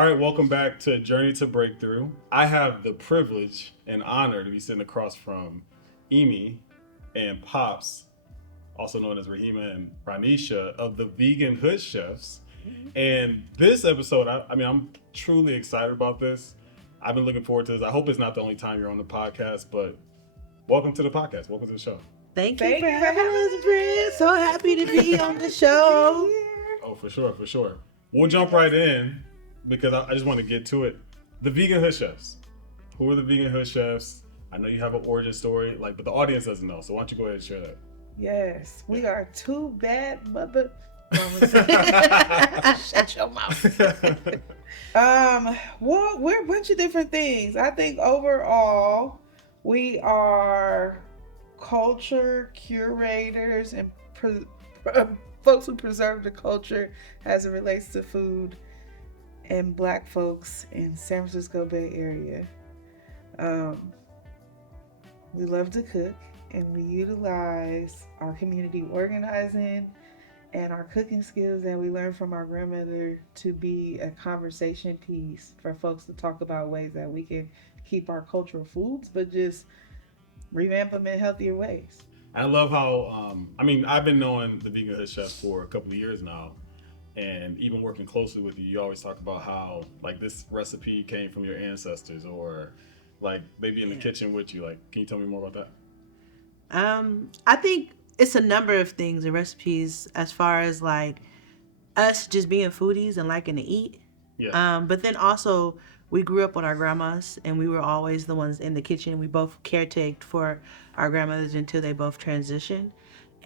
All right, welcome back to Journey to Breakthrough. I have the privilege and honor to be sitting across from Amy and Pops, also known as Rahima and Ranisha of the Vegan Hood Chefs. And this episode, I'm truly excited about this. I've been looking forward to this. I hope it's not the only time you're on the podcast, but welcome to the podcast. Welcome to the show. Thank you for having us, Britt. So happy to be on the show. Oh, for sure. We'll jump right in because I just want to get to it. The Vegan Hood Chefs. Who are the Vegan Hood Chefs? I know you have an origin story, but the audience doesn't know. So why don't you go ahead and share that? Yes, we are two bad mother. Shut your mouth. Well, we're a bunch of different things. I think overall, we are culture curators and folks who preserve the culture as it relates to food and Black folks in San Francisco Bay Area. We love to cook, and we utilize our community organizing and our cooking skills that we learned from our grandmother to be a conversation piece for folks to talk about ways that we can keep our cultural foods, but just revamp them in healthier ways. I love how, I've been knowing the Vegan Hood Chef for a couple of years now, and even working closely with you, you always talk about how, this recipe came from your ancestors, or, they be in the kitchen with you. Can you tell me more about that? I think it's a number of things and recipes as far as, us just being foodies and liking to eat. Yeah. But then also, we grew up with our grandmas, and we were always the ones in the kitchen. We both caretaked for our grandmothers until they both transitioned.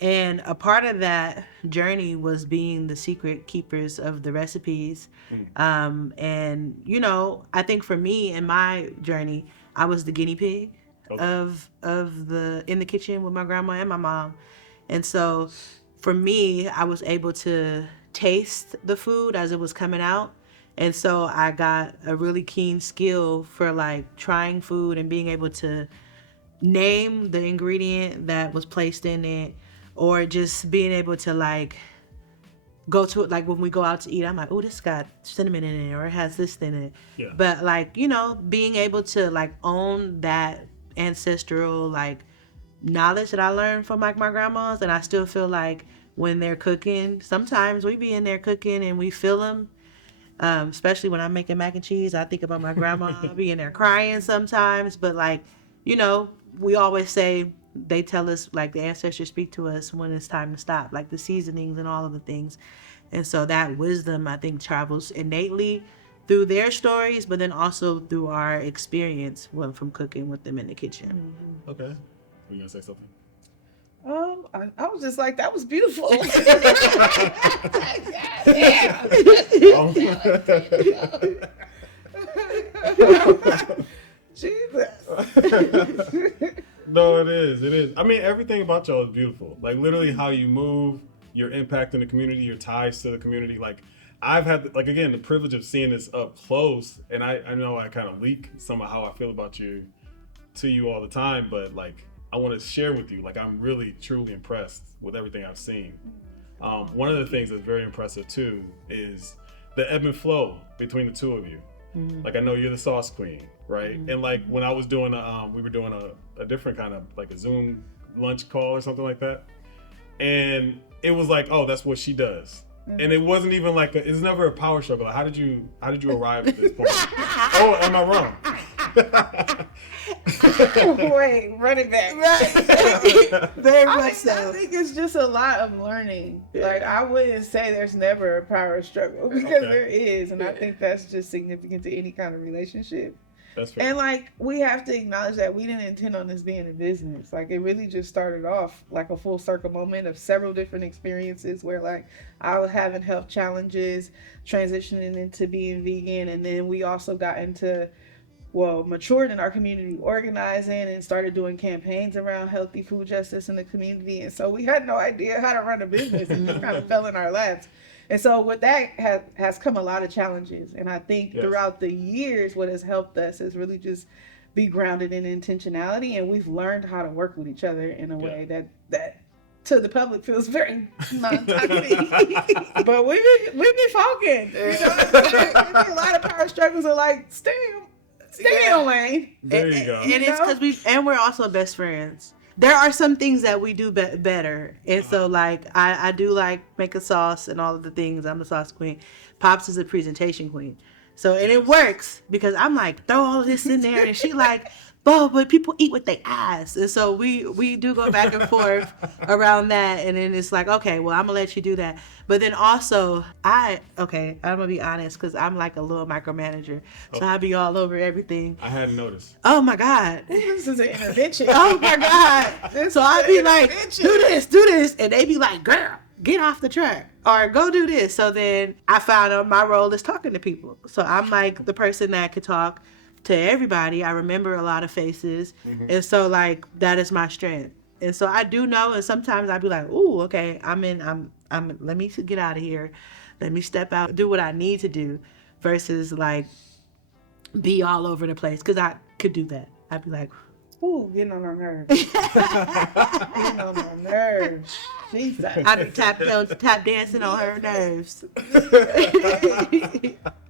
And a part of that journey was being the secret keepers of the recipes. And, I think for me in my journey, I was the guinea pig of in the kitchen with my grandma and my mom. And so for me, I was able to taste the food as it was coming out. And so I got a really keen skill for trying food and being able to name the ingredient that was placed in it, or just being able to go to it. When we go out to eat, I'm like, oh, this got cinnamon in it, or it has this in it. Yeah. But being able to own that ancestral knowledge that I learned from my grandmas, and I still feel when they're cooking, sometimes we be in there cooking and we feel them. Especially when I'm making mac and cheese, I think about my grandma being there crying sometimes. But we always say, they tell us the ancestors speak to us when it's time to stop, the seasonings and all of the things. And so that wisdom, I think, travels innately through their stories, but then also through our experience from cooking with them in the kitchen. Mm-hmm. Okay. Were you gonna say something? I was just that was beautiful. Jesus. No, it is. Everything about y'all is beautiful. Literally how you move, your impact in the community, your ties to the community. I've had, again, the privilege of seeing this up close, and I know I kind of leak some of how I feel about you to you all the time, but I want to share with you, I'm really truly impressed with everything I've seen. One of the things that's very impressive too is the ebb and flow between the two of you. Mm-hmm. I know you're the sauce queen, right? Mm-hmm. And when I was doing we were doing a different kind of a Zoom lunch call or something like that, and it was oh, that's what she does. Mm-hmm. And it wasn't even it's never a power struggle. How did you arrive at this point? Oh, am I wrong? Wait, run it back. Very much so. I think it's just a lot of learning. I wouldn't say there's never a power struggle, because there is, and I think that's just significant to any kind of relationship. That's fair. And we have to acknowledge that we didn't intend on this being a business. It really just started off a full circle moment of several different experiences where I was having health challenges, transitioning into being vegan, and then we also got into matured in our community organizing and started doing campaigns around healthy food justice in the community. And so we had no idea how to run a business, and just kind of fell in our laps. And so with that has come a lot of challenges. And I think throughout the years, what has helped us is really just be grounded in intentionality. And we've learned how to work with each other in a way that to the public feels very non-toxic. But we be talking. There's a lot of power struggles are like, stay in your lane. There you go. And it's because we're also best friends. There are some things that we do better. And so, like, I do like make a sauce and all of the things. I'm the sauce queen. Pops is a presentation queen. So, and it works because I'm like, throw all of this in there. And she like, but people eat with their eyes. And so we do go back and forth around that. And then it's like, okay, well, I'm going to let you do that. But then also, I'm going to be honest because I'm like a little micromanager. So I be all over everything. I hadn't noticed. Oh, my God. This is an intervention. Oh, my God. So I'd be like, do this. And they be like, girl, get off the track or go do this. So then I found out my role is talking to people. So I'm like the person that could talk to everybody. I remember a lot of faces. Mm-hmm. And so like that is my strength. And so I do know, and sometimes I'd be like, ooh, okay, I'm let me get out of here. Let me step out, do what I need to do versus like be all over the place. Cause I could do that. I'd be like, ooh, getting on her nerves. Getting on her nerves. Jesus. I be tap dancing on her nerves.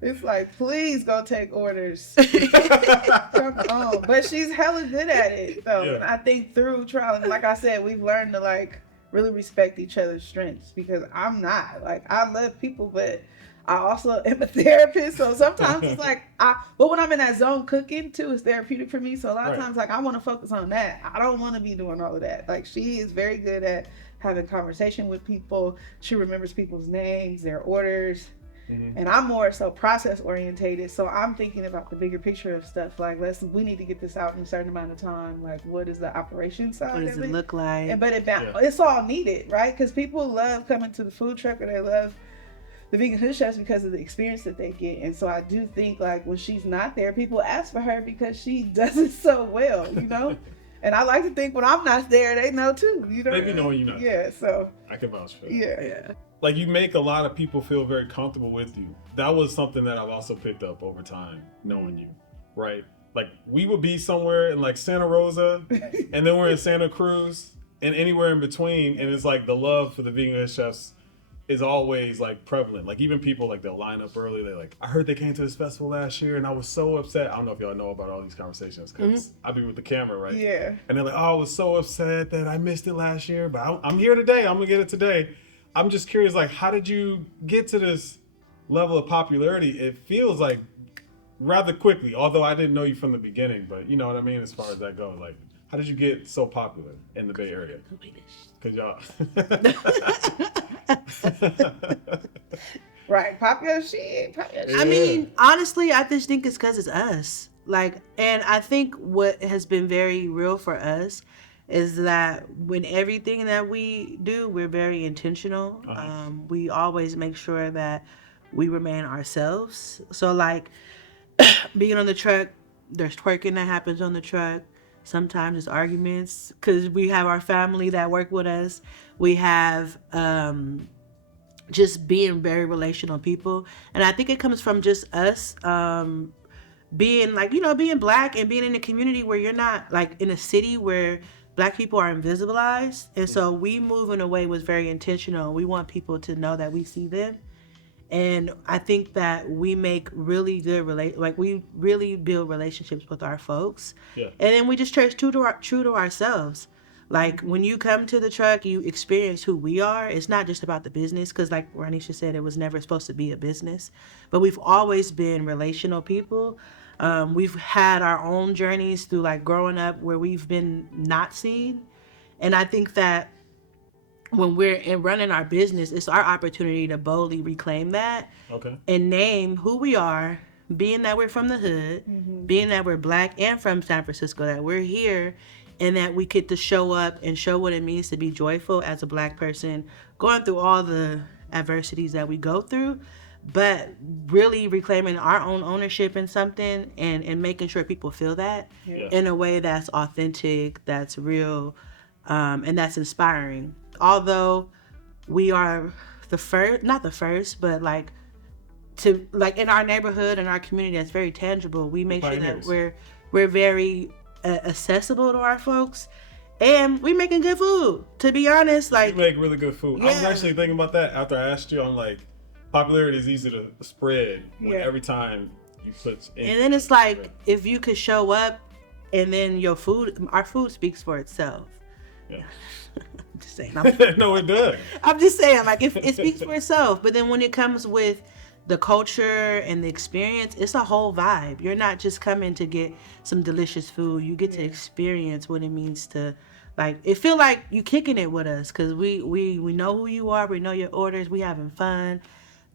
It's like, please go take orders. Come on. But she's hella good at it, though. Yeah. And I think through trial, and like I said, we've learned to like really respect each other's strengths because I'm not. Like, I love people, but I also am a therapist, so sometimes it's like, but when I'm in that zone cooking too, it's therapeutic for me. So a lot of times, like, I want to focus on that. I don't want to be doing all of that. Like, she is very good at having conversation with people. She remembers people's names, their orders. Mm-hmm. And I'm more so process orientated. So I'm thinking about the bigger picture of stuff. Like, we need to get this out in a certain amount of time. Like, what is the operation side? What does it look like? It's all needed, right? Because people love coming to the food truck, or they love the vegan hood chefs because of the experience that they get. And so I do think like when she's not there, people ask for her because she does it so well, you know? And I like to think when I'm not there, they know too, you know? They be knowing you know. Yeah, so. I can vouch for that. Yeah. Like, you make a lot of people feel very comfortable with you. That was something that I've also picked up over time, knowing you, right? Like, we would be somewhere in like Santa Rosa, and then we're in Santa Cruz, and anywhere in between, and it's like the love for the vegan hood chefs is always like prevalent. Like, even people like they'll line up early. They're like, I heard they came to this festival last year and I was so upset. I don't know if y'all know about all these conversations because I be with the camera, right? Yeah. And they're like, oh, I was so upset that I missed it last year, but I'm here today. I'm gonna get it today. I'm just curious, like, how did you get to this level of popularity? It feels like rather quickly, although I didn't know you from the beginning, but you know what I mean as far as that goes. Like, how did you get so popular in the Bay Area? Because y'all. Right, popular shit. Yeah. I mean, honestly, I just think it's because it's us. Like, and I think what has been very real for us is that when everything that we do, we're very intentional. We always make sure that we remain ourselves. So, like, being on the truck, there's twerking that happens on the truck. Sometimes it's arguments because we have our family that work with us. We have just being very relational people. And I think it comes from just us being like, being Black and being in a community where you're not like in a city where Black people are invisibilized. And so we move in a way was very intentional. We want people to know that we see them. And I think that we make really good we really build relationships with our folks. Yeah. And then we just stay true to ourselves. Like, when you come to the truck, you experience who we are. It's not just about the business, because like Ranisha said, it was never supposed to be a business. But we've always been relational people. We've had our own journeys through like growing up where we've been not seen. And I think that when we're in running our business, it's our opportunity to boldly reclaim that and name who we are, being that we're from the hood, being that we're Black and from San Francisco, that we're here, and that we get to show up and show what it means to be joyful as a Black person, going through all the adversities that we go through, but really reclaiming our own ownership in something and making sure people feel that in a way that's authentic, that's real, and that's inspiring. Although we are not the first, but like in our neighborhood and our community that's very tangible, we make sure that we're very accessible to our folks, and we making good food. To be honest, like, we make really good food. I was actually thinking about that after I asked you. I'm like, popularity is easy to spread when every time you put in. And then it's like, if you could show up and then our food speaks for itself. Yeah. I'm just saying. No, it does. I'm just saying, like, if it speaks for itself. But then when it comes with the culture and the experience, it's a whole vibe. You're not just coming to get some delicious food. You get to experience what it means to, like, it feel like you kicking it with us, because we know who you are. We know your orders. We having fun.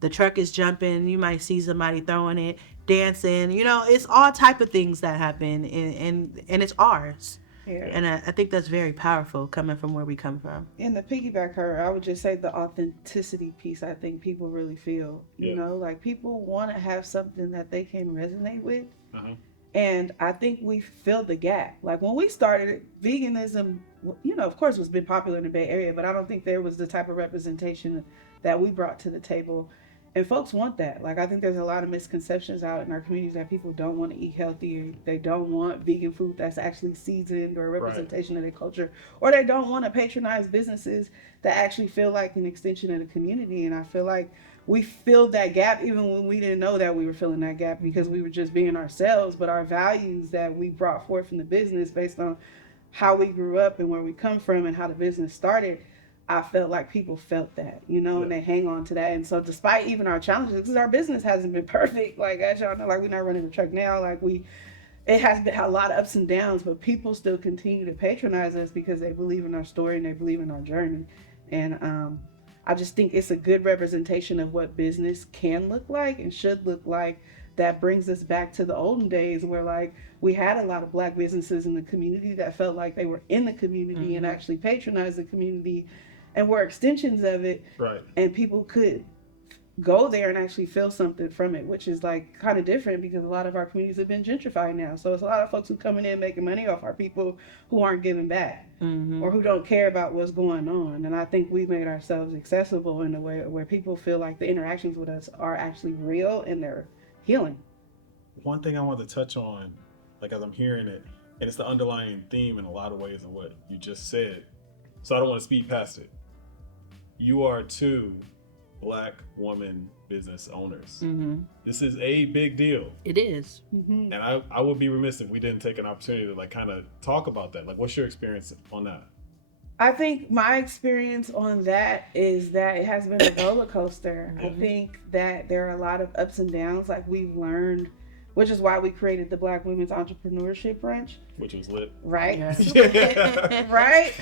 The truck is jumping. You might see somebody throwing it, dancing. You know, it's all type of things that happen, and it's ours. Yeah. And I think that's very powerful coming from where we come from. And the piggyback her, I would just say the authenticity piece, I think people really feel, you know, like people want to have something that they can resonate with. Uh-huh. And I think we filled the gap. Like when we started, veganism, you know, of course, was been popular in the Bay Area, but I don't think there was the type of representation that we brought to the table. And folks want that. Like, I think there's a lot of misconceptions out in our communities that people don't want to eat healthier. They don't want vegan food that's actually seasoned or a representation of their culture. Or they don't want to patronize businesses that actually feel like an extension of the community. And I feel like we filled that gap even when we didn't know that we were filling that gap, because we were just being ourselves. But our values that we brought forth in the business based on how we grew up and where we come from and how the business started, I felt like people felt that, you know, and they hang on to that. And so despite even our challenges, because our business hasn't been perfect, like as y'all know, like we're not running a truck now, like it has been a lot of ups and downs, but people still continue to patronize us because they believe in our story and they believe in our journey. And I just think it's a good representation of what business can look like and should look like. That brings us back to the olden days where like we had a lot of Black businesses in the community that felt like they were in the community and actually patronized the community and were extensions of it. Right. And people could go there and actually feel something from it, which is like kind of different because a lot of our communities have been gentrified now. So it's a lot of folks who coming in making money off our people who aren't giving back or who don't care about what's going on. And I think we've made ourselves accessible in a way where people feel like the interactions with us are actually real and they're healing. One thing I want to touch on, like as I'm hearing it, and it's the underlying theme in a lot of ways of what you just said, so I don't want to speed past it. You are two Black woman business owners. This is a big deal. It is. And I would be remiss if we didn't take an opportunity to like kind of talk about that. Like, what's your experience on that? I think my experience on that is that it has been a roller coaster. I think that there are a lot of ups and downs, like we've learned, which is why we created the Black Women's Entrepreneurship Brunch. Which was lit. Right? Yeah. Right?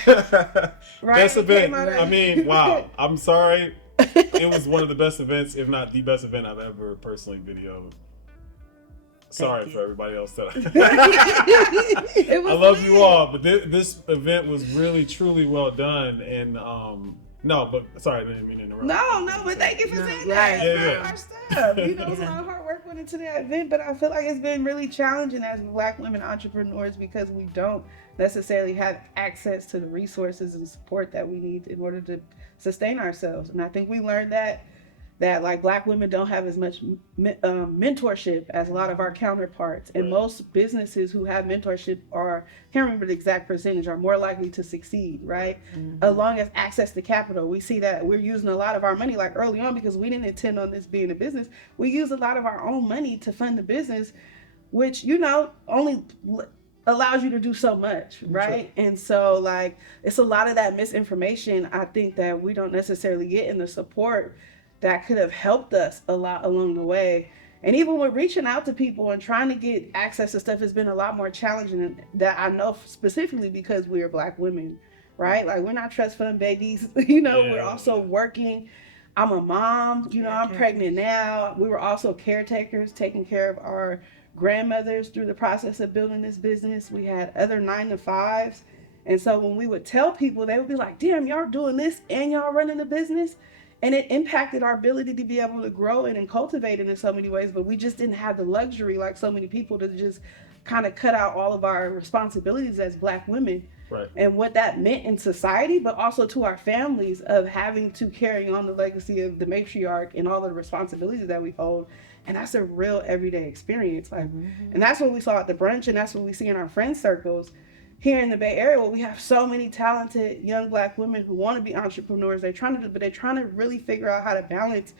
Best event. I mean, wow. I'm sorry. It was one of the best events, if not the best event I've ever personally videoed. Sorry for everybody else that I love you all, but this event was really truly well done. And no, but sorry, I didn't mean to interrupt. No, but thank you for saying that. Yeah. Our stuff. You know, it's a lot of hard work went into that event, but I feel like it's been really challenging as Black women entrepreneurs because we don't necessarily have access to the resources and support that we need in order to sustain ourselves. And I think we learned that like Black women don't have as much mentorship as a lot of our counterparts. And most businesses who have mentorship can't remember the exact percentage, are more likely to succeed, right? Along as access to capital. We see that we're using a lot of our money, like early on, because we didn't intend on this being a business. We use a lot of our own money to fund the business, which, you know, only allows you to do so much, right? Sure. And so like, it's a lot of that misinformation, I think, that we don't necessarily get in the support that could have helped us a lot along the way. And even with reaching out to people and trying to get access to stuff has been a lot more challenging, that I know specifically because we are Black women, right? Like, we're not trust fund babies, you know, we're also working. I'm a mom, you know, I'm pregnant now. We were also caretakers, taking care of our grandmothers through the process of building this business. We had other 9-to-5s. And so when we would tell people, they would be like, damn, y'all doing this and y'all running a business? And it impacted our ability to be able to grow it and cultivate it in so many ways, but we just didn't have the luxury, like so many people, to just kind of cut out all of our responsibilities as Black women. Right. And what that meant in society, but also to our families, of having to carry on the legacy of the matriarch and all of the responsibilities that we hold. And that's a real everyday experience. Like, and that's what we saw at the brunch, and that's what we see in our friend circles here in the Bay Area, where we have so many talented young Black women who want to be entrepreneurs. They're trying to really figure out how to balance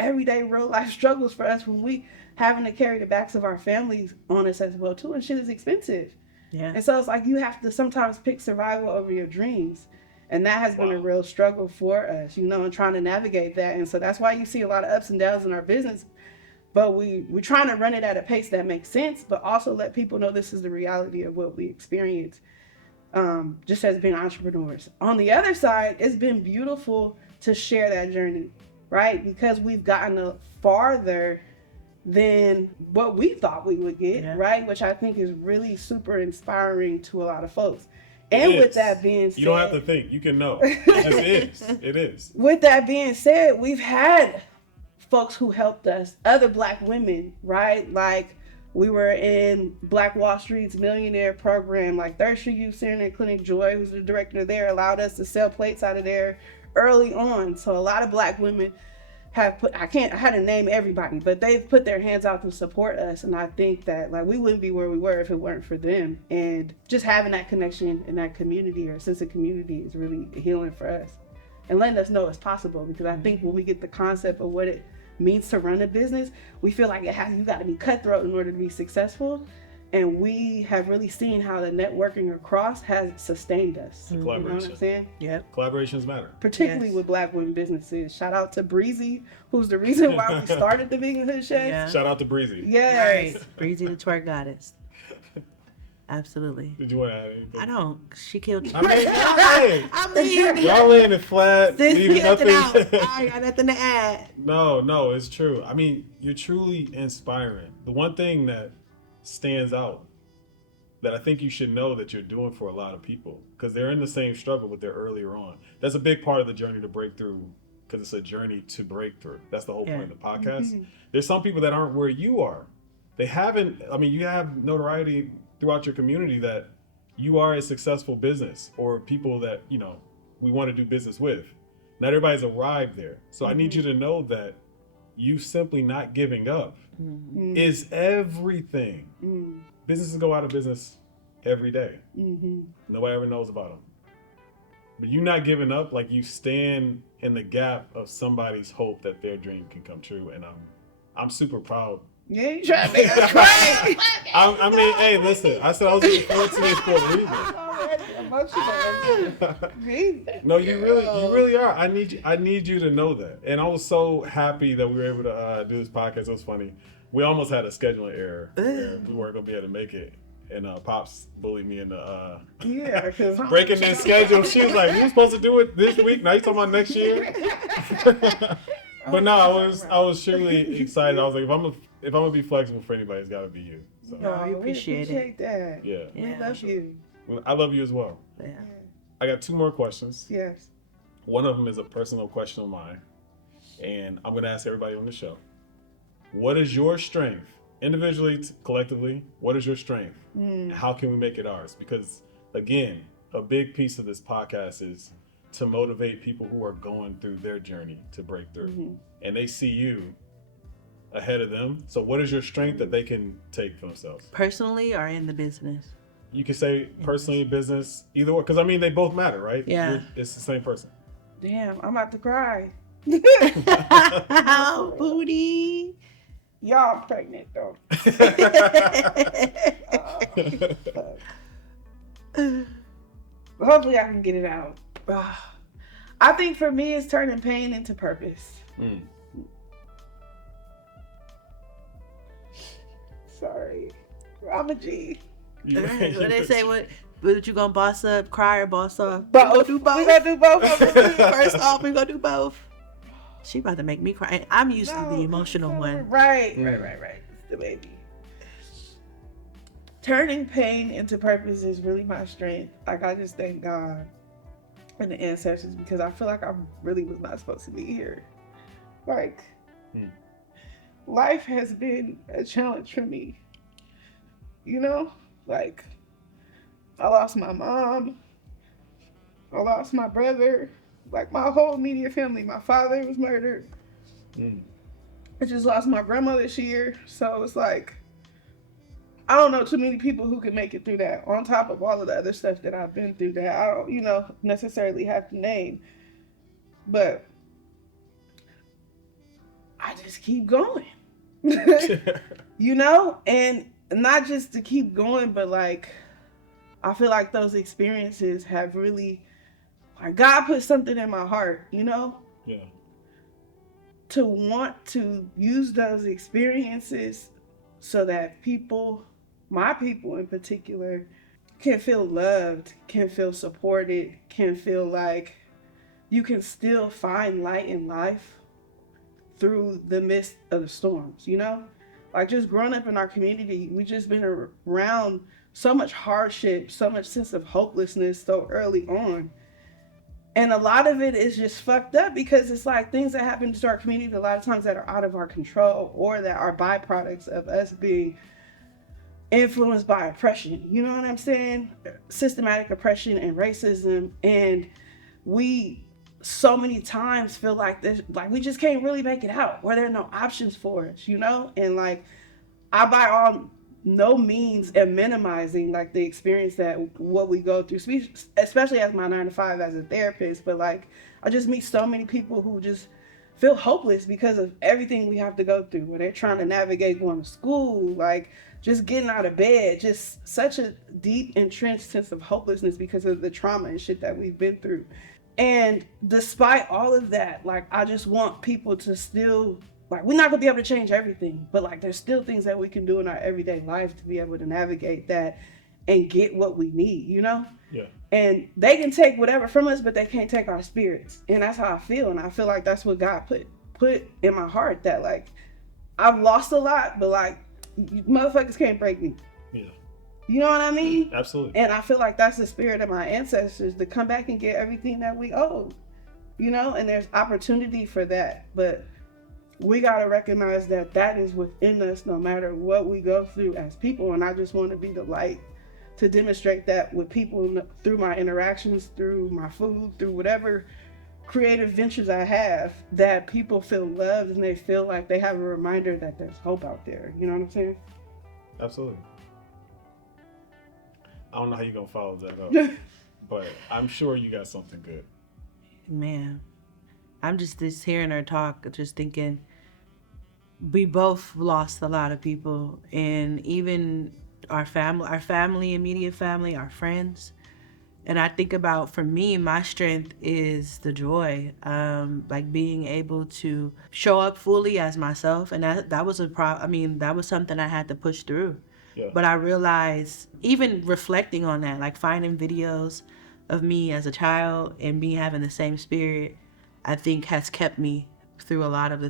everyday real life struggles for us when we having to carry the backs of our families on us as well too, and shit is expensive. Yeah. And so it's like you have to sometimes pick survival over your dreams. And that has been a real struggle for us, you know, and trying to navigate that. And so that's why you see a lot of ups and downs in our business. But we're trying to run it at a pace that makes sense, but also let people know this is the reality of what we experience, just as being entrepreneurs. On the other side, it's been beautiful to share that journey, right? Because we've gotten farther than what we thought we would get, right? Which I think is really super inspiring to a lot of folks. And with that being said, you don't have to think, you can know. It just is. It is. With that being said, we've had folks who helped us, other Black women, right? Like we were in Black Wall Street's millionaire program, like Third Street Youth Center and Clinic Joy, who's the director there, allowed us to sell plates out of there early on. So a lot of Black women have put, I had to name everybody, but they've put their hands out to support us. And I think that like we wouldn't be where we were if it weren't for them. And just having that connection and that community or sense of community is really healing for us and letting us know it's possible. Because I think when we get the concept of what it means to run a business, we feel like you got to be cutthroat in order to be successful. And we have really seen how the networking across has sustained us. You know what I'm saying? Yep. Collaborations matter. Particularly with Black women businesses. Shout out to Breezy, who's the reason why we started the Vegan Hood Chef. Yeah. Shout out to Breezy. Yes. Right. Breezy the twerk goddess. Absolutely. Did you want to add anything? I don't. She killed you. I mean, mean, y'all laying it flat, this leaving killed nothing. it out. I got nothing to add. No, it's true. I mean, you're truly inspiring. The one thing that stands out that I think you should know that you're doing for a lot of people, because they're in the same struggle but they're earlier on. That's a big part of the journey to breakthrough, because it's a journey to breakthrough. That's the whole point of the podcast. Mm-hmm. There's some people that aren't where you are. They haven't, I mean, you have notoriety throughout your community that you are a successful business or people that, you know, we want to do business with. Not everybody's arrived there. So I need you to know that you simply not giving up is everything. Businesses go out of business every day. Nobody ever knows about them. But you not giving up, like you stand in the gap of somebody's hope that their dream can come true. And I'm super proud. Yeah, you trying to make us cry. I mean, hey, listen, I said I was looking forward to this for a reason. No, you really are. I need you to know that. And I was so happy that we were able to do this podcast. It was funny. We almost had a scheduling error. We weren't gonna be able to make it, and Pops bullied me into breaking that schedule. She was like, "You were supposed to do it this week. Now you talking about next year?" But no, I was truly excited. I was like, if I'm gonna be flexible for anybody, it's gotta be you. So. No, we appreciate that. Yeah. We love you. I love you as well. Yeah. I got 2 more questions. Yes. One of them is a personal question of mine, and I'm gonna ask everybody on the show. What is your strength, individually, collectively? What is your strength? How can we make it ours? Because again, a big piece of this podcast is to motivate people who are going through their journey to break through, and they see you ahead of them. So what is your strength that they can take for themselves? Personally or in the business? You can say personally, business, either way, because I mean, they both matter, right? Yeah. It's the same person. Damn, I'm about to cry. Oh, booty. Y'all, I'm pregnant though. Hopefully I can get it out. I think for me it's turning pain into purpose. Sorry. I'm a G. What they say, what you gonna boss up, cry or boss off? Both. We gonna do both. We gonna do both. First off, we gonna do both. She about to make me cry. I'm used to the emotional one. Right. It's the baby. Turning pain into purpose is really my strength. Like, I just thank God and the ancestors, because I feel like I really was not supposed to be here. Like, life has been a challenge for me. You know? Like, I lost my mom. I lost my brother. Like, my whole immediate family. My father was murdered. I just lost my grandma this year. So it's like, I don't know too many people who can make it through that, on top of all of the other stuff that I've been through that I don't, necessarily have to name. But I I just keep going. You know, and not just to keep going, but like I feel like those experiences have really, like, God put something in my heart, you know, Yeah. to want to use those experiences so that people, my people in particular, can feel loved, can feel supported, can feel like you can still find light in life through the midst of the storms, you know? Like just growing up in our community, we just been around so much hardship, so much sense of hopelessness so early on. And a lot of it is just fucked up because it's like things that happen to our community a lot of times that are out of our control or that are byproducts of us being influenced by oppression. You know what I'm saying? Systematic oppression and racism. And we so many times feel like this, like we just can't really make it out, or there are no options for us, you know? And like I by all no means am minimizing like the experience that what we go through, especially as my 9 to 5 as a therapist. But like I just meet so many people who just feel hopeless because of everything we have to go through. Where they're trying to navigate going to school, like just getting out of bed, just such a deep entrenched sense of hopelessness because of the trauma and shit that we've been through. And despite all of that, like I just want people to still, like, we're not gonna be able to change everything, but like there's still things that we can do in our everyday life to be able to navigate that and get what we need, you know? Yeah. And they can take whatever from us, but they can't take our spirits. And that's how I feel. And I feel like that's what God put in my heart, that like I've lost a lot, but like motherfuckers can't break me. Yeah. You know what I mean? Absolutely. And I feel like that's the spirit of my ancestors, to come back and get everything that we owe, you know? And there's opportunity for that. But we got to recognize that that is within us no matter what we go through as people. And I just want to be the light to demonstrate that with people through my interactions, through my food, through whatever creative ventures I have, that people feel loved and they feel like they have a reminder that there's hope out there. You know what I'm saying? Absolutely. I don't know how you're going to follow that up, but I'm sure you got something good. Man, I'm just hearing her talk, just thinking we both lost a lot of people, and even our family, immediate family, our friends. And I think about, for me, my strength is the joy, like being able to show up fully as myself. And that was that was something I had to push through. Yeah. But I realized, even reflecting on that, like finding videos of me as a child and me having the same spirit, I think has kept me through a lot of the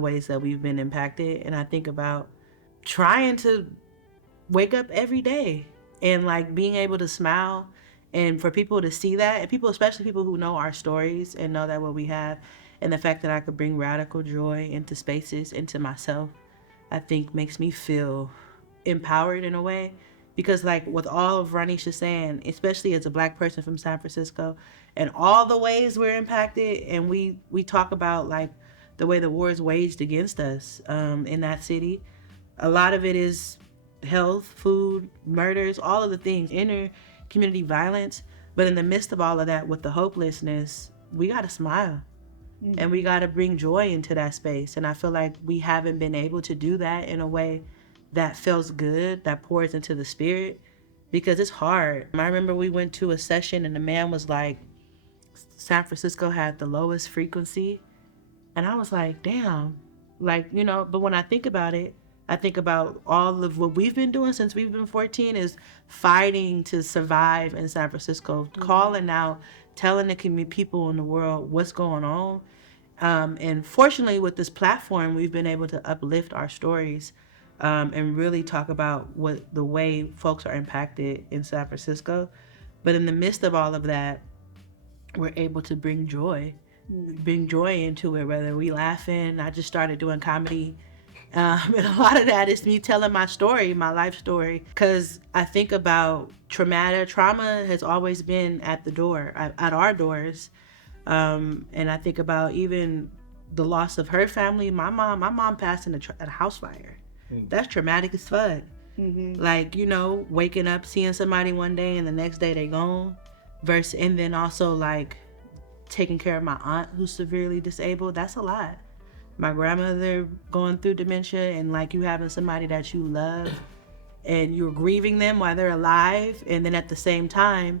ways that we've been impacted. And I think about trying to wake up every day and like being able to smile, and for people to see that, and people, especially people who know our stories and know that what we have, and the fact that I could bring radical joy into spaces, into myself, I think makes me feel empowered in a way. Because like with all of Ranisha saying, especially as a Black person from San Francisco, and all the ways we're impacted, and we talk about like the way the war is waged against us in that city, a lot of it is health, food, murders, all of the things, inner community violence. But in the midst of all of that, with the hopelessness, we gotta smile. And we got to bring joy into that space. And I feel like we haven't been able to do that in a way that feels good, that pours into the spirit, because it's hard. I remember we went to a session and the man was like, San Francisco had the lowest frequency. And I was like, damn, like, you know, but when I think about it, I think about all of what we've been doing since we've been 14 is fighting to survive in San Francisco, calling out, telling the people in the world what's going on. And fortunately, with this platform, we've been able to uplift our stories and really talk about what the way folks are impacted in San Francisco. But in the midst of all of that, we're able to bring joy into it, whether we laughing. I just started doing comedy. And a lot of that is me telling my story, my life story, because I think about trauma has always been at the door, at our doors. And I think about even the loss of her family. My mom passed in a house fire. That's traumatic as fuck. Like, you know, waking up, seeing somebody one day and the next day they gone, and then also like taking care of my aunt who's severely disabled. That's a lot. My grandmother going through dementia, and like you having somebody that you love and you're grieving them while they're alive, and then at the same time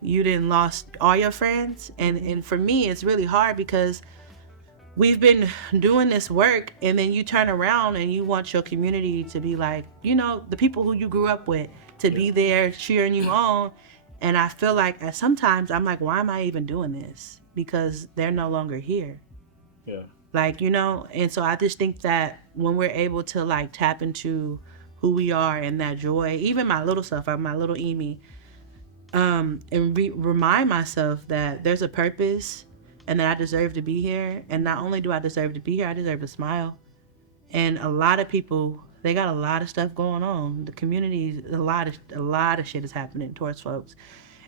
you didn't lost all your friends. And for me it's really hard because we've been doing this work, and then you turn around and you want your community to be like, you know, the people who you grew up with to be there cheering you on. And I feel like sometimes I'm like, why am I even doing this? Because they're no longer here. Yeah. Like, you know, and so I just think that when we're able to like tap into who we are and that joy, even my little self, my little Amy, and remind myself that there's a purpose and that I deserve to be here. And not only do I deserve to be here, I deserve to smile. And a lot of people, they got a lot of stuff going on. The community, a lot of shit is happening towards folks.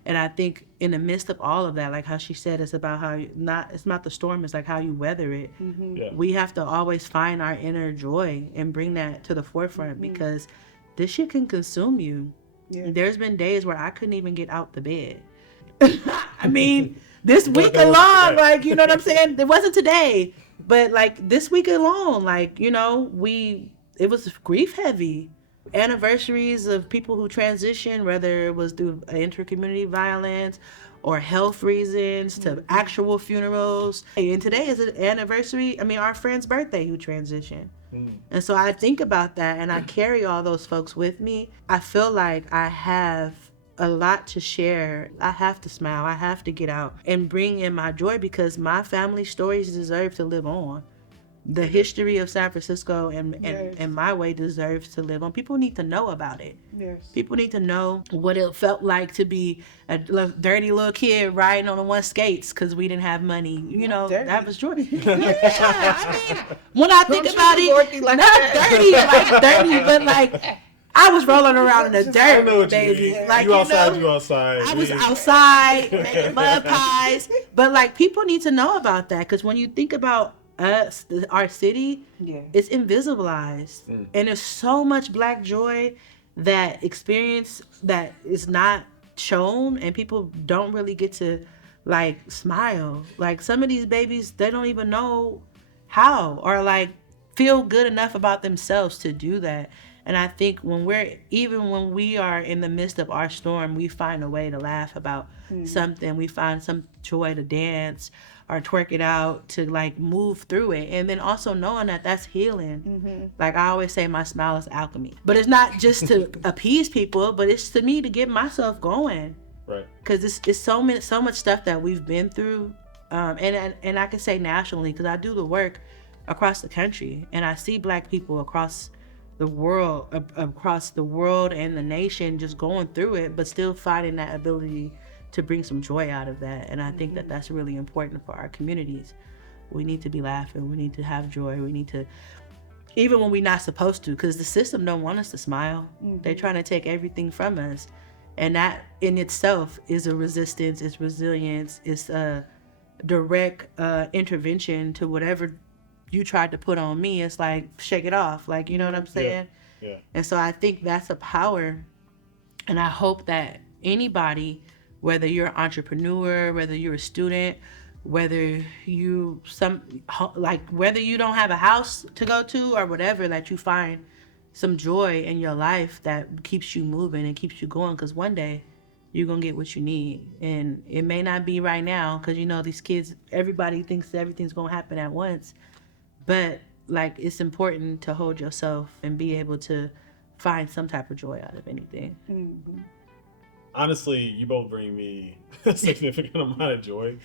And I think in the midst of all of that, like how she said, it's about how it's not the storm, it's like how you weather it. Yeah. We have to always find our inner joy and bring that to the forefront, because this shit can consume you. Yeah. There's been days where I couldn't even get out the bed. I mean, this week alone, like, you know what I'm saying? It wasn't today, but like this week alone, like, you know, it was grief heavy. Anniversaries of people who transitioned, whether it was through inter-community violence or health reasons to actual funerals. And today is an anniversary, our friend's birthday who transitioned. And so I think about that and I carry all those folks with me. I feel like I have a lot to share. I have to smile. I have to get out and bring in my joy, because my family stories deserve to live on. The history of San Francisco and my way deserves to live on. People need to know about it. Yes. People need to know what it felt like to be a dirty little kid riding on the one skates because we didn't have money. You know, that was joy. When I think about it, like not dirty, but like I was rolling around in the dirt, baby. Like, you outside. I was outside making mud pies. But like, people need to know about that, because when you think about us, our city, it's invisibilized, and there's so much Black joy that experience that is not shown, and people don't really get to like smile. Like some of these babies, they don't even know how, or like feel good enough about themselves to do that. And I think when we are in the midst of our storm, we find a way to laugh about something. We find some joy to dance or twerk it out, to like move through it. And then also knowing that that's healing. Like I always say, my smile is alchemy. But it's not just to appease people, but it's to me to get myself going. Right. Because it's so much stuff that we've been through. And I can say nationally, because I do the work across the country, and I see Black people across the world and the nation just going through it, but still finding that ability to bring some joy out of that. And I think that that's really important for our communities. We need to be laughing. We need to have joy. We need to, even when we're not supposed to, because the system don't want us to smile. They're trying to take everything from us. And that in itself is a resistance, it's resilience, it's a direct intervention to whatever you tried to put on me. It's like, shake it off. Like, you know what I'm saying? Yeah. And so I think that's a power. And I hope that anybody, whether you're an entrepreneur, whether you're a student, whether you whether you don't have a house to go to or whatever, that you find some joy in your life that keeps you moving and keeps you going, because one day you're gonna get what you need. And it may not be right now, because you know these kids, everybody thinks everything's gonna happen at once. But like, it's important to hold yourself and be able to find some type of joy out of anything. Honestly, you both bring me a significant amount of joy.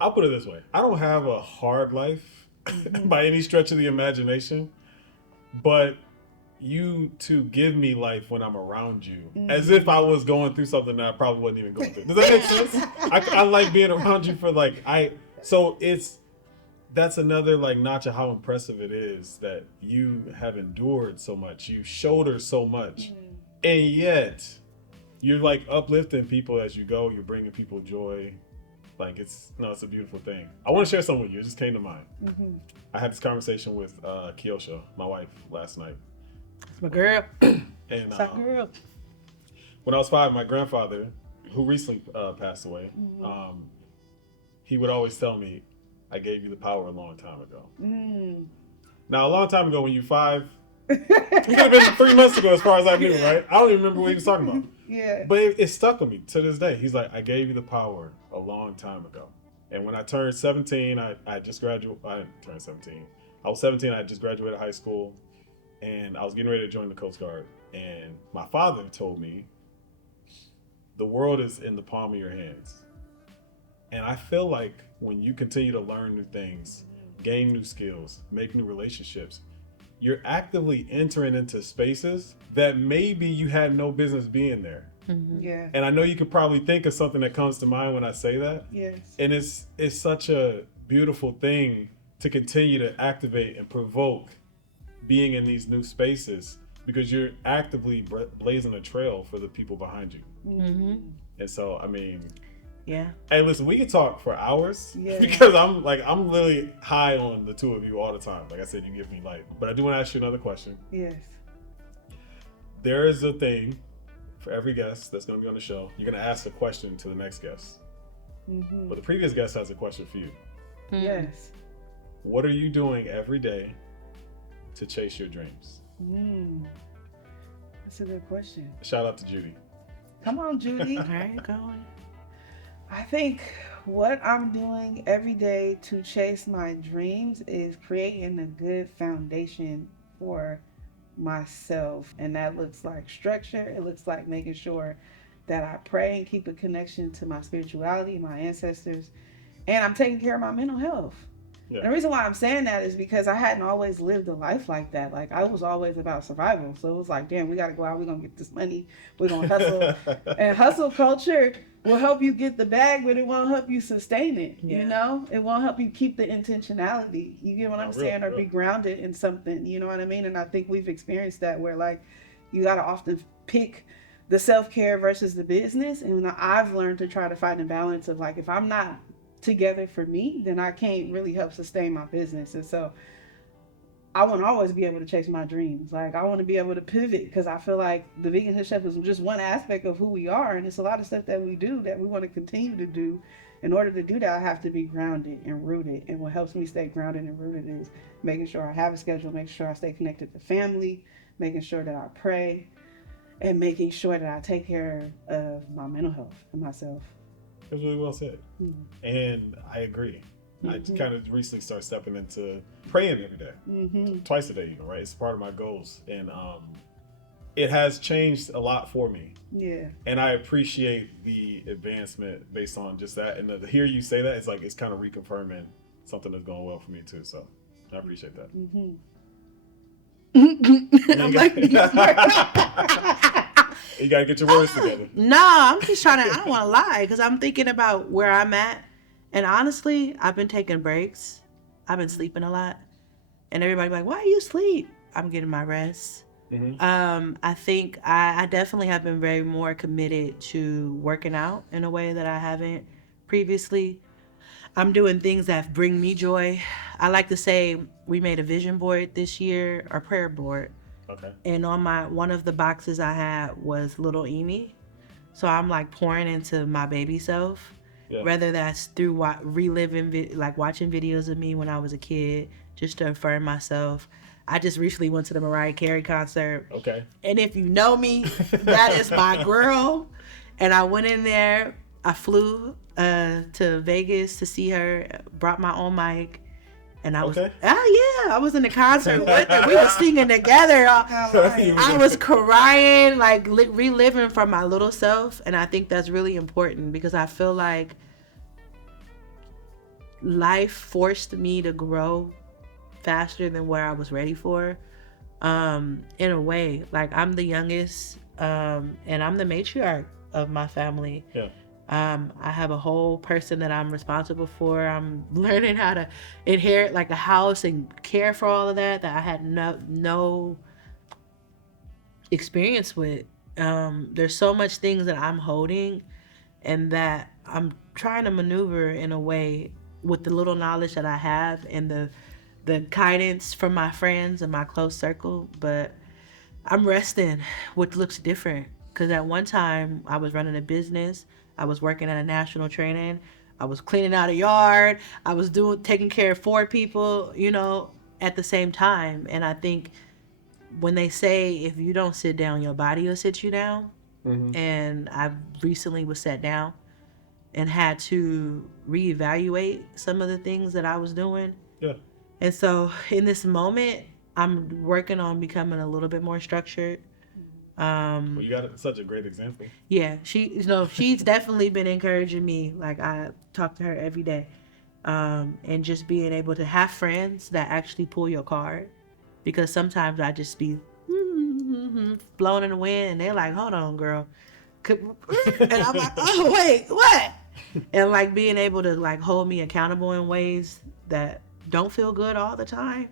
I'll put it this way. I don't have a hard life by any stretch of the imagination, but you two give me life when I'm around you, as if I was going through something that I probably wasn't even going through. Does that make sense? I like being around you for that's another like notch of how impressive it is that you have endured so much. You shoulder so much, and yet you're like uplifting people as you go. You're bringing people joy. Like it's a beautiful thing. I want to share something with you. It just came to mind. I had this conversation with Kiosha, my wife, last night. That's my girl. And girl. When I was 5, my grandfather, who recently passed away, he would always tell me, "I gave you the power a long time ago." Mm. Now, a long time ago, when you 5, it could have been 3 months ago, as far as I knew, right? I don't even remember what he was talking about. Yeah. But it stuck with me to this day. He's like, "I gave you the power a long time ago." And when I turned 17, I just graduated. I didn't turn 17. I was 17. I just graduated high school, and I was getting ready to join the Coast Guard. And my father told me, "The world is in the palm of your hands." And I feel like when you continue to learn new things, gain new skills, make new relationships, you're actively entering into spaces that maybe you had no business being there. Yeah. And I know you could probably think of something that comes to mind when I say that. Yes. And it's such a beautiful thing to continue to activate and provoke being in these new spaces, because you're actively blazing a trail for the people behind you. Mm-hmm. And so, I mean, Yeah. hey, listen, we could talk for hours Yeah. because I'm literally high on the two of you all the time. Like I said, you give me life. But I do want to ask you another question. Yes. There is a thing for every guest that's going to be on the show. You're going to ask a question to the next guest. Mm-hmm. But the previous guest has a question for you. Yes. What are you doing every day to chase your dreams? That's a good question. Shout out to Judy. Come on, Judy. All right, going. I think what I'm doing every day to chase my dreams is creating a good foundation for myself. And that looks like structure. It looks like making sure that I pray and keep a connection to my spirituality, my ancestors, and I'm taking care of my mental health. Yeah. And the reason why I'm saying that is because I hadn't always lived a life like that. Like, I was always about survival. So it was like, damn, we got to go out. We're going to get this money. We're going to hustle. And hustle culture will help you get the bag, but it won't help you sustain it. Yeah. You know, it won't help you keep the intentionality. You get what I'm saying? Or be grounded in something. You know what I mean? And I think we've experienced that where, like, you got to often pick the self-care versus the business. And I've learned to try to find a balance of, like, if I'm not together for me, then I can't really help sustain my business. And so I want to always be able to chase my dreams. Like, I want to be able to pivot, because I feel like the Vegan Hood Chef is just one aspect of who we are, and it's a lot of stuff that we do that we want to continue to do. In order to do that, I have to be grounded and rooted, and what helps me stay grounded and rooted is making sure I have a schedule, making sure I stay connected to family, making sure that I pray, and making sure that I take care of my mental health and myself. It was really well said. Mm-hmm. And I agree. I Mm-hmm. kind of recently started stepping into praying every day, Mm-hmm. twice a day even, right? It's part of my goals. And it has changed a lot for me. Yeah. And I appreciate the advancement based on just that. And to hear you say that, it's like it's kind of reconfirming something that's going well for me too. So I appreciate that. Mm-hmm. I'm like, You gotta get your words together. no, I'm just trying to, I don't want to lie, because I'm thinking about where I'm at. And honestly, I've been taking breaks. I've been sleeping a lot. And everybody be like, why you sleep? I'm getting my rest. Mm-hmm. I think I definitely have been very more committed to working out in a way that I haven't previously. I'm doing things that bring me joy. I like to say we made a vision board this year, or prayer board. Okay. And on one of the boxes I had was little Amy. So I'm like pouring into my baby self, whether that's through reliving, like watching videos of me when I was a kid, just to affirm myself. I just recently went to the Mariah Carey concert. Okay. And if you know me, that is my girl. And I went in there. I flew to Vegas to see her, brought my own mic. And I was, I was in the concert with her. We were singing together. I was crying, like reliving from my little self. And I think that's really important, because I feel like life forced me to grow faster than where I was ready for. In a way, like I'm the youngest, and I'm the matriarch of my family. Yeah. I have a whole person that I'm responsible for. I'm learning how to inherit like a house and care for all of that I had no experience with. There's so much things that I'm holding and that I'm trying to maneuver in a way with the little knowledge that I have and the guidance from my friends and my close circle. But I'm resting, which looks different, because at one time I was running a business. I was working at a national training. I was cleaning out a yard. I was taking care of 4 people, at the same time. And I think when they say if you don't sit down, your body will sit you down. Mm-hmm. And I recently was sat down and had to reevaluate some of the things that I was doing. Yeah. And so in this moment, I'm working on becoming a little bit more structured. Well, you got such a great example. Yeah, she's definitely been encouraging me. Like, I talk to her every day. And just being able to have friends that actually pull your card, because sometimes I just be blown in the wind, and they're like, "Hold on, girl," and I'm like, "Oh wait, what?" And like being able to like hold me accountable in ways that don't feel good all the time,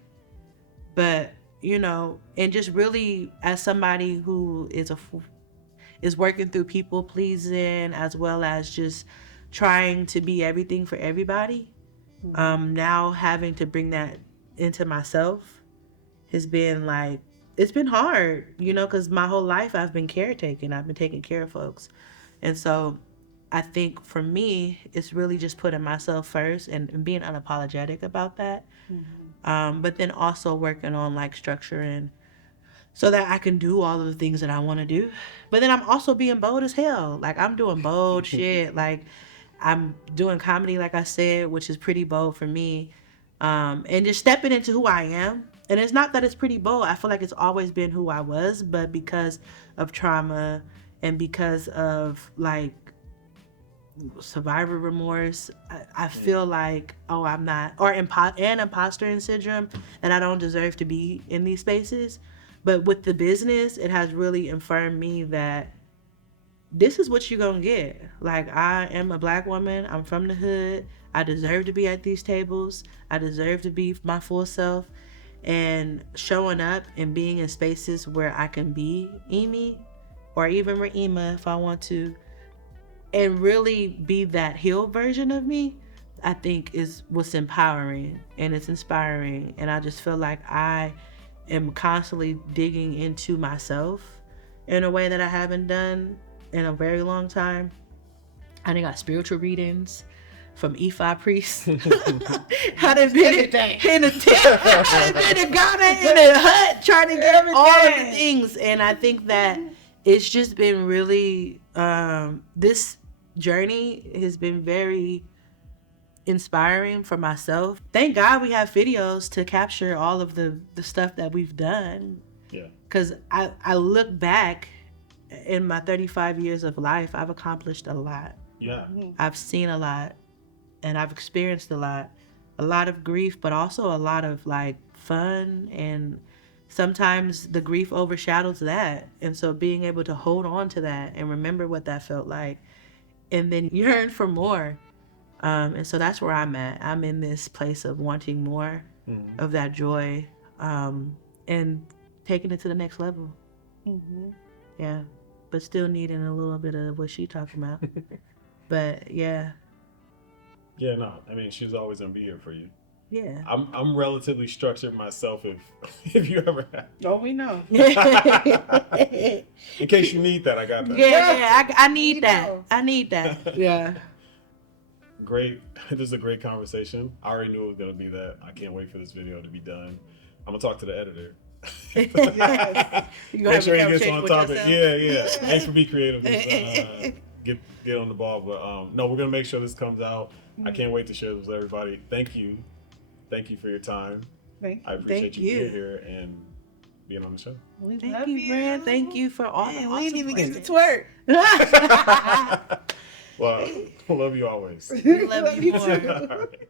but and just really as somebody who is working through people pleasing as well as just trying to be everything for everybody. Now having to bring that into myself has been like, it's been hard, because my whole life I've been caretaking. I've been taking care of folks. And so I think for me, it's really just putting myself first and being unapologetic about that. But then also working on like structuring so that I can do all of the things that I want to do. But then I'm also being bold as hell. Like, I'm doing bold shit. Like, I'm doing comedy, like I said, which is pretty bold for me. And just stepping into who I am. And it's not that it's pretty bold. I feel like it's always been who I was, but because of trauma and because of like survivor remorse, I feel like, oh, I'm not, or imposter syndrome, and I don't deserve to be in these spaces. But with the business, it has really affirmed me that this is what you're gonna get. Like, I am a Black woman. I'm from the hood. I deserve to be at these tables. I deserve to be my full self. And showing up and being in spaces where I can be Amy or even Raima if I want to, and really be that healed version of me, I think is what's empowering and it's inspiring. And I just feel like I am constantly digging into myself in a way that I haven't done in a very long time. I done got spiritual readings from Ifa priests. I done been in the tent. I done been in Ghana in a hut trying to get all of the things. And I think that it's just been really, this journey has been very inspiring for myself. Thank God we have videos to capture all of the stuff that we've done. Yeah. Because I look back in my 35 years of life, I've accomplished a lot. Yeah. I've seen a lot and I've experienced a lot of grief, but also a lot of like fun, and sometimes the grief overshadows that. And so being able to hold on to that and remember what that felt like and then yearn for more. And so that's where I'm at. I'm in this place of wanting more of that joy, and taking it to the next level. Yeah. But still needing a little bit of what she talking about. But yeah. Yeah, no. I mean, she's always gonna be here for you. Yeah. I'm relatively structured myself if you ever have. Oh, we know. In case you need that, I got that. Yeah, I need that. I need that. Yeah. Great. This is a great conversation. I already knew it was gonna be that. I can't wait for this video to be done. I'm gonna talk to the editor. Yes. Make sure he gets on topic. Yeah. Thanks for being creative. Get on the ball. But no, we're gonna make sure this comes out. I can't wait to share this with everybody. Thank you for your time. I appreciate you being here and being on the show. Thank you, Brand. Thank you for all the awesome we didn't even get questions. to twerk. Well, I love you always. We love you more. All right.